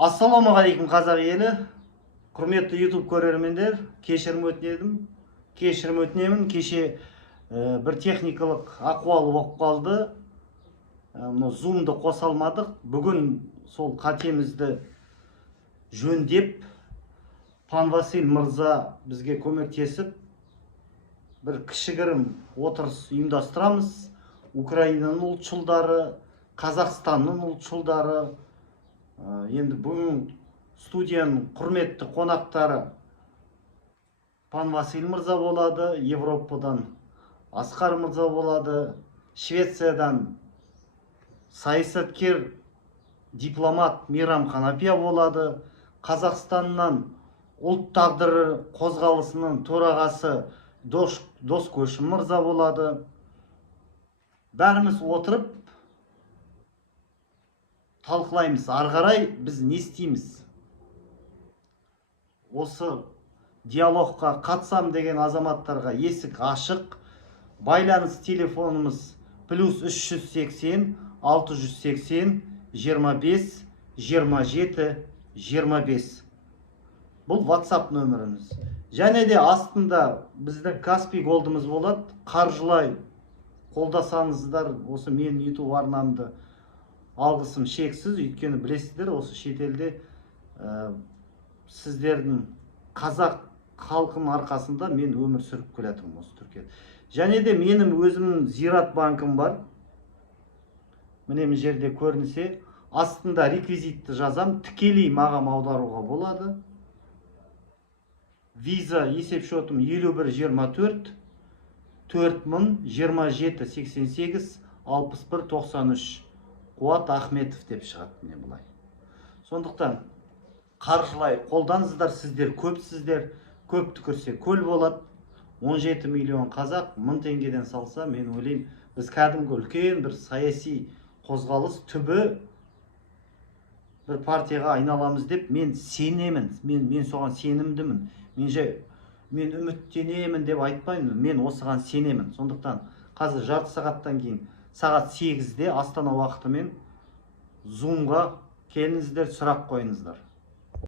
Ассалаумағалейкум қазақ елі. Құрметті YouTube көрермендер, кешірім өтінемін. Кеше бір техникалық ахуал болып қалды. Zoom-ды қоса алмадық. Бүгін сол қатемізді жөндеп, Пан Василь мырза бізге көмектесіп, бір кішігірім отырыс ұйымдастырамыз. Украинаның ұлтшылдары, Қазақстанның ұлтшылдары, енді бүгін студияның құрметті қонақтары Пан Василь мырза болады, Европадан Асқар мырза болады, Швециядан саясаткер дипломат Мейрам Қанапия болады, Қазақстаннан ұлт тағдыры қозғалысының төрағасы Дос Көшім мырза болады. Бәріміз отырып талқылаймыз, ары қарай біз не істейміз. Осы диалогқа қатысам деген азаматтарға есік ашық. Байланыс телефонымыз +380 680 25 27 25. Бұл WhatsApp нөміріміз. Және де астында біздің Каспий голдымыз болады. Қаржылай қолдасаңыздар, осы мен YouTube арнамды алғысым шексіз, өйткені білесіздер, осы шетелде сіздердің қазақ халқының арқасында мен өмір сүріп келатырмын осы Түркияда. Және де менің өзімнің Зират банкім бар. Міне мына жерде көрінсе, астында реквизитті жазам, тікелей маған аударуға болады. Виза есепшотым 5124 4000 27 88 61 93. Қуат Ахметов деп шығады міне бұлай. Сондықтан қаржылай қолдаңыздар, сіздер көпсіздер, көп түкірсе көл болады. 17 миллион қазақ 1000 теңгеден салса, мен ойлаймын, біз кәдімгі үлкен бір саяси қозғалыс түбі бір партияға айналамыз деп мен сенемін. Мен соған сенімдімін. Мен үміттенемін деп айтпаймын, мен осыған сенемін. Сондықтан қазір жарты сағаттан кейін сағат 8-де Астана уақытымен Zoom-ға келіңіздер, сұрақ қойыңыздар.